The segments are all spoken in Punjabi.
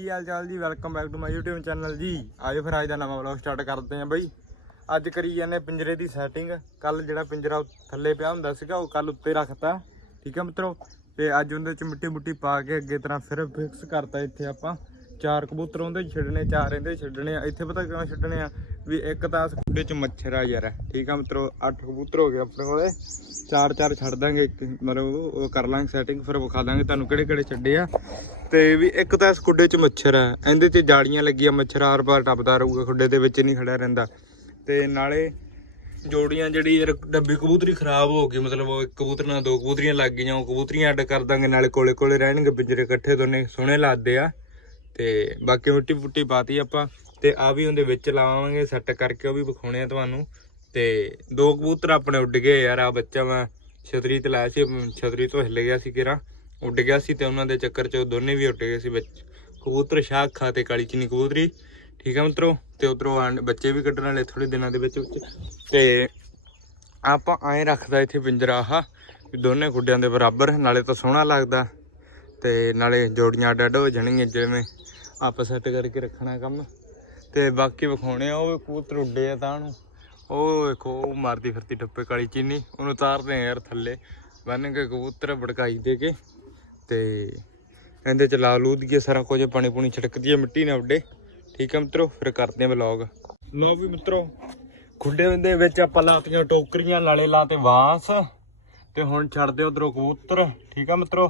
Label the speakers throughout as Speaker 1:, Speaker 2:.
Speaker 1: ਕੀ ਹਾਲ ਚਾਲ ਜੀ? Welcome back to my YouTube channel ਜੀ। ਆਜੋ ਫਿਰ ਅੱਜ ਦਾ ਨਵਾਂ ਵਲੌਗ ਸਟਾਰਟ ਕਰਦੇ ਆਂ ਬਈ। ਅੱਜ ਕਰੀ ਜਾਂਦੇ ਪਿੰਜਰੇ ਦੀ ਸੈਟਿੰਗ ਕੱਲ ਜਿਹੜਾ ਪਿੰਜਰਾ ਥੱਲੇ ਪਿਆ ਹੁੰਦਾ ਸੀਗਾ, ਉਹ ਕੱਲ ਉੱਤੇ ਰੱਖਤਾ। ਠੀਕ ਹੈ ਮਿੱਤਰੋ? ਤੇ ਅੱਜ ਉਹਦੇ ਚ ਮਿੱਟੀ ਮੁੱਟੀ ਪਾ ਕੇ ਅੱਗੇ ਤਰ੍ਹਾਂ ਫਿਰ ਫਿਕਸ ਕਰਤਾ ਇੱਥੇ ਆਪਾਂ। ਚਾਰ ਕਬੂਤਰ ਉਹਦੇ 'ਚ ਛੱਡਣੇ, ਚਾਰ ਇਹਦੇ ਛੱਡਣੇ ਆ। ਇੱਥੇ ਪਤਾ ਕਿਉਂ ਛੱਡਣੇ ਆ? ਵੀ ਇੱਕ ਤਾਂ ਇਸ ਖੁੱਡੇ 'ਚ ਮੱਛਰ ਆ ਯਾਰ, ਠੀਕ ਆ ਮਿੱਤਰੋ? ਅੱਠ ਕਬੂਤਰ ਹੋ ਗਏ ਆਪਣੇ ਕੋਲੇ। ਚਾਰ ਚਾਰ ਛੱਡ ਦਾਂਗੇ ਇੱਕ, ਮਤਲਬ ਉਹ ਕਰ ਲਾਂਗੇ ਸੈਟਿੰਗ ਫਿਰ ਵਿਖਾ ਦਾਂਗੇ ਤੁਹਾਨੂੰ ਕਿਹੜੇ ਕਿਹੜੇ ਛੱਡੇ ਆ। ਤੇ ਵੀ ਇੱਕ ਤਾਂ ਇਸ ਖੁੱਡੇ 'ਚ ਮੱਛਰ ਆ, ਇਹਦੇ 'ਚ ਜਾੜੀਆਂ ਲੱਗੀਆਂ, ਮੱਛਰ ਆਰ ਪਾਰ ਟੱਪਦਾ ਰਹੂਗਾ, ਖੁੱਡੇ ਦੇ ਵਿੱਚ ਨਹੀਂ ਖੜਿਆ ਰਹਿੰਦਾ। ਤੇ ਨਾਲੇ ਜੋੜੀਆਂ ਜਿਹੜੀ ਯਾਰ, ਡੱਬੀ ਕਬੂਤਰੀ ਖਰਾਬ ਹੋ ਗਈ, ਮਤਲਬ ਉਹ ਇੱਕ ਕਬੂਤਰ ਨਾਲ ਦੋ ਕਬੂਤਰੀਆਂ ਲੱਗ ਗਈਆਂ, ਉਹ ਕਬੂਤਰੀਆਂ ਅੱਡ ਕਰ ਦਾਂਗੇ, ਨਾਲੇ ਕੋਲੇ ਕੋਲੇ ਰਹਿਣਗੇ ਪਿੰਜਰੇ ਇਕੱਠੇ ਦੋਨੇ ਸੋਹਣੇ ਲੱਗਦੇ ਆ। ਤੇ ਬਾਕੀ ਮਿੱਟੀ ਪੁੱਟੀ ਪਾਤੀ ਆਪਾਂ। ਤੇ ਆ ਵੀ ਉਹਦੇ ਵਿੱਚ ਲਾਵਾਂਗੇ ਸੈੱਟ ਕਰਕੇ, ਉਹ ਵੀ ਵਿਖਾਉਣੇ ਆ ਤੁਹਾਨੂੰ। ਤੇ ਦੋ ਕਬੂਤਰ ਆਪਣੇ ਉੱਡ ਗਏ ਯਾਰ ਆ ਬੱਚਾ ਮੈਂ ਛਤਰੀ ਤੇ ਲਾਇਆ ਸੀ, ਅਮ ਛਤਰੀ ਤੋਂ ਹਿੱਲ ਗਿਆ ਸੀ ਕਿਰਾ ਉੱਡ ਗਿਆ ਸੀ ਤੇ ਉਹਨਾਂ ਦੇ ਚੱਕਰ 'ਚ ਉਹ ਦੋਨੇ ਵੀ ਉੱਡ ਗਏ ਸੀ ਬੱਚ- ਕਬੂਤਰ ਸ਼ਾਖ ਖਾ ਤੇ ਕਾਲੀ ਚੀਨੀ ਕਬੂਤਰੀ, ਠੀਕ ਆ ਮਿੱਤਰੋ? ਤੇ ਉਧਰੋਂ ਬੱਚੇ ਵੀ ਕੱਢਣ ਵਾਲੇ ਥੋੜੇ ਦਿਨਾਂ ਦੇ ਵਿੱਚ ਵਿੱਚ। ਤੇ ਆਪਾਂ ਐਂ ਰੱਖਦਾ ਇੱਥੇ ਪਿੰਜਰਾ ਆਹ ਵੀ ਦੋਨੇ ਖੁੱਡਿਆਂ ਦੇ ਬਰਾਬਰ, ਨਾਲੇ ਤਾਂ ਸੋਹਣਾ ਲੱਗਦਾ। ਤੇ ਨਾਲੇ ਜੋੜੀਆਂ ਅੱਡ ਹੋ ਜਾਣਗੀਆਂ ਜਿਵੇਂ ਆਪਾਂ ਸੈੱਟ ਕਰਕੇ ਰੱਖਣਾ ਕੰਮ। ਤੇ ਬਾਕੀ ਵਿਖਾਉਣੇ ਆ, ਉਹ ਵੀ ਕਬੂਤਰ ਉੱਡੇ ਆ ਤਾਂ ਨੂੰ। ਉਹ ਵੇਖੋ, ਉਹ ਮਾਰਦੀ ਫਿਰਦੀ ਟੱਪੇ ਕਾਲੀ ਚੀਨੀ, ਉਹਨੂੰ ਉਤਾਰਦੇ ਆ ਯਾਰ ਥੱਲੇ। ਬੰਨ ਕੇ ਕਬੂਤਰ ਭੜਕਾਈ ਦੇ ਕੇ ਤੇ ਇਹਦੇ ਚ ਲਾ ਲੂ ਦੀਏ ਸਾਰਾ ਕੁਝ, ਪਾਣੀ ਪੂਣੀ ਛਿੜਕਦੀ ਹੈ ਮਿੱਟੀ ਨਾਲ ਉੱਡੇ। ਠੀਕ ਹੈ ਮਿੱਤਰੋ, ਫਿਰ ਕਰਦੇ ਆ ਵਲੌਗ ਲਓ ਵੀ ਮਿੱਤਰੋ, ਖੁੱਡੇ ਦੇ ਵਿੱਚ ਆਪਾਂ ਲਾਤੀਆਂ ਟੋਕਰੀਆਂ, ਨਾਲੇ ਲਾਤੇ ਵਾਂਸ। ਤੇ ਹੁਣ ਛੱਡਦੇ ਉਧਰੋਂ ਕਬੂਤਰ, ਠੀਕ ਆ ਮਿੱਤਰੋ?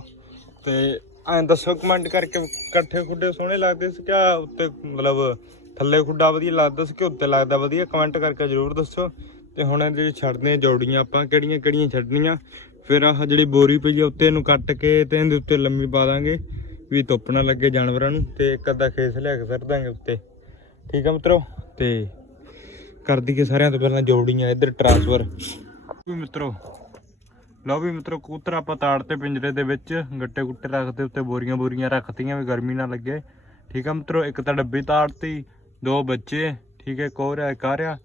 Speaker 1: ਤੇ ਐਂ ਦੱਸੋ ਕਮੈਂਟ ਕਰਕੇ ਇਕੱਠੇ ਖੁੱਡੇ ਸੋਹਣੇ ਲੱਗਦੇ ਸੀ ਕਿ ਉੱਤੇ ਮਤਲਬ ਥੱਲੇ ਖੁੱਡਾ ਵਧੀਆ ਲੱਗਦਾ ਸੀ ਕਿ ਉੱਤੇ ਲੱਗਦਾ ਵਧੀਆ ਕਮੈਂਟ ਕਰਕੇ ਜਰੂਰ ਦੱਸੋ। ਤੇ ਹੁਣ ਇਹਦੇ ਵਿੱਚ ਛੱਡਦੇ ਆ ਜੋੜੀਆਂ ਆਪਾਂ, ਕਿਹੜੀਆਂ ਕਿਹੜੀਆਂ ਛੱਡਣੀਆਂ। ਫਿਰ ਆਹ ਜਿਹੜੀ ਬੋਰੀ ਪਈ ਆ, ਉੱਤੇ ਇਹਨੂੰ ਕੱਟ ਕੇ ਤੇ ਇਹਦੇ ਉੱਤੇ ਲੰਮੀ ਪਾ ਦਾਂਗੇ, ਵੀ ਧੁੱਪ ਨਾ ਲੱਗੇ ਜਾਨਵਰਾਂ ਨੂੰ, ਤੇ ਇੱਕ ਅੱਧਾ ਖੇਸ ਲਿਆ ਕੇ ਸਿੱਟ ਦਾਂਗੇ ਉੱਤੇ। ਠੀਕ ਆ ਮਿੱਤਰੋ? ਤੇ ਕਰ ਦਈਏ ਸਾਰਿਆਂ ਤੋਂ ਪਹਿਲਾਂ ਜੋੜੀਆਂ, ਇੱਧਰ ਟ੍ਰਾਂਸਫਰ ਵੀ ਮਿੱਤਰੋ, ਲਓ ਵੀ ਮਿੱਤਰੋ, ਕਬੂਤਰ ਆਪਾਂ ਤਾੜ ਤੇ ਪਿੰਜਰੇ ਦੇ ਵਿੱਚ, ਗੱਟੇ ਗੁੱਟੇ ਰੱਖਦੇ, ਉੱਤੇ ਬੋਰੀਆਂ ਬੋਰੀਆਂ ਰੱਖਤੀਆਂ, ਵੀ ਗਰਮੀ ਨਾ ਲੱਗੇ। ਠੀਕ ਆ ਮਿੱਤਰੋ, ਇੱਕ ਤਾਂ ਡੱਬੀ ਤਾੜਤੀ ਦੋ ਬੱਚੇ, ਠੀਕ ਹੈ ਕੋਰਿਆ ਕਾਰਿਆ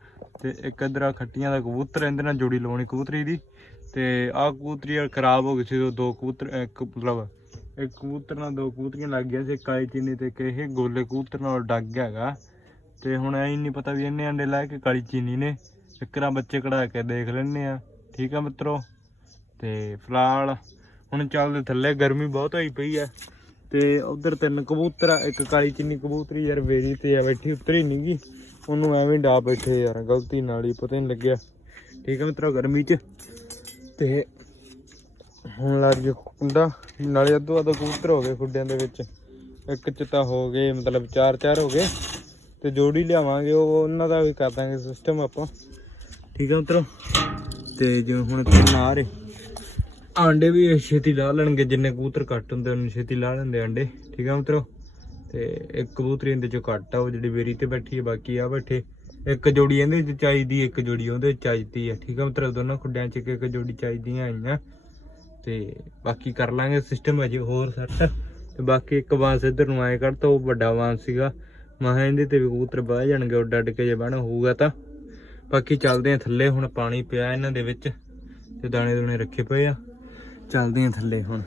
Speaker 1: ਤੇ ਇੱਕ ਇਧਰ ਆ ਖੱਟੀਆਂ ਦਾ ਕਬੂਤਰ, ਇਹਦੇ ਨਾਲ ਜੋੜੀ ਲਾਉਣੀ ਕਬੂਤਰੀ ਦੀ ਤੇ ਆਹ ਕਬੂਤਰੀ ਯਾਰ ਖਰਾਬ ਹੋ ਗਈ ਸੀ ਉਹ ਦੋ ਕਬੂਤਰ, ਇੱਕ ਮਤਲਬ ਇੱਕ ਕਬੂਤਰ ਨਾਲ ਦੋ ਕਬੂਤਰੀਆਂ ਲੱਗ ਗਿਆ ਸੀ, ਕਾਲੀ ਚੀਨੀ ਤੇ ਇੱਕ ਇਹ ਗੋਲੇ ਕਬੂਤਰ ਨਾਲ ਡੱਗ ਗਿਆ ਹੈਗਾ ਤੇ ਹੁਣ ਐ ਨਹੀਂ ਪਤਾ ਵੀ ਇਹਨੇ ਅੰਡੇ ਲਾਏ ਕਿ ਕਾਲੀ ਚੀਨੀ ਨੇ ਇੱਕਰਾਂ ਬੱਚੇ ਕਢਾ ਕੇ ਦੇਖ ਲੈਣੇ ਆ ਠੀਕ ਆ ਮਿੱਤਰੋ ਤੇ ਫਿਲਹਾਲ ਹੁਣ ਚੱਲਦੇ ਥੱਲੇ, ਗਰਮੀ ਬਹੁਤ ਹੋਈ ਪਈ ਆ ਤੇ ਉਧਰ ਤਿੰਨ ਕਬੂਤਰ ਆ, ਇੱਕ ਕਾਲੀ ਚਿੰਨੀ ਕਬੂਤਰੀ ਯਾਰ ਵੇਰੀ ਤੇ ਆ, ਬੈਠੀ ਉਤਰੀ ਨੀ ਗੀ। ਉਹਨੂੰ ਐਵੇਂ ਡਾ ਬੈਠੇ ਯਾਰ, ਗਲਤੀ ਨਾਲ ਹੀ, ਪਤਾ ਨਹੀਂ ਲੱਗਿਆ। ਠੀਕ ਹੈ ਮਿੱਤਰੋ, ਗਰਮੀ 'ਚ। ਤੇ ਹੁਣ ਲੱਗ ਗਿਆ ਕੁੰਡਾ। ਨਾਲੇ ਅੱਧੋ ਅੱਧ ਕਬੂਤਰ ਹੋ ਗਏ ਖੁੱਡਿਆਂ ਦੇ ਵਿੱਚ। ਇੱਕ ਚ ਤਾਂ ਹੋ ਗਏ, ਮਤਲਬ ਚਾਰ ਚਾਰ ਹੋ ਗਏ। ਤੇ ਜੋੜੀ ਲਿਆਵਾਂਗੇ, ਉਹ ਉਹਨਾਂ ਦਾ ਵੀ ਕਰ ਦਾਂਗੇ ਸਿਸਟਮ ਆਪਾਂ। ਠੀਕ ਆ ਮਿੱਤਰੋ। ਤੇ ਜਿਵੇਂ ਹੁਣ ਤਿੰਨ ਆ ਰਹੇ। ਆਂਡੇ ਵੀ ਇਹ ਛੇਤੀ ਲਾ ਲੈਣਗੇ, ਜਿੰਨੇ ਕਬੂਤਰ ਘੱਟ ਹੁੰਦੇ ਉਹਨੂੰ ਛੇਤੀ ਲਾ ਲੈਂਦੇ ਆਂਡੇ। ਠੀਕ ਆ ਮਿੱਤਰੋ? ਤੇ ਇੱਕ ਕਬੂਤਰੀ ਇਹਦੇ ਚੋਂ ਘੱਟ ਆ, ਉਹ ਜਿਹੜੀ ਬੇਰੀ ਤੇ ਬੈਠੀ ਹੈ ਬਾਕੀ ਆ ਬੈਠੇ। ਇੱਕ ਜੋੜੀ ਇਹਦੇ ਚ ਚਾਹੀਦੀ, ਇੱਕ ਜੋੜੀ ਉਹਦੇ ਚ ਚਾਹੀਦੀ ਆ। ਠੀਕ ਆ ਮਿੱਤਰੋ? ਦੋਨਾਂ ਖੁੱਡਿਆਂ ਚ ਇੱਕ ਇੱਕ ਜੋੜੀ ਚਾਹੀਦੀਆਂ ਆਈਆਂ। ਤੇ ਬਾਕੀ ਕਰ ਲਾਂਗੇ ਸਿਸਟਮ ਅਜੇ ਹੋਰ ਸੈੱਟ ਤੇ ਬਾਕੀ ਇੱਕ ਵਾਂਸ ਇੱਧਰ ਨੂੰ ਆਏ ਕੱਢ ਤਾਂ ਉਹ ਵੱਡਾ ਬਾਂਸ ਸੀਗਾ। ਮਹਾਂ ਇਹਦੇ ਤੇ ਵੀ ਕਬੂਤਰ ਬਹਿ ਜਾਣਗੇ, ਉੱਡ ਅੱਡ ਕੇ ਜੇ ਬਹਿਣਾ ਹੋਊਗਾ ਤਾਂ। ਬਾਕੀ ਚੱਲਦੇ ਆ ਥੱਲੇ, ਹੁਣ ਪਾਣੀ ਪਿਆ ਇਹਨਾਂ ਦੇ ਵਿੱਚ, ਤੇ ਦਾਣੇ ਦੂਣੇ ਰੱਖੇ ਪਏ ਆ। ਚੱਲਦੇ ਆ ਥੱਲੇ ਹੁਣ।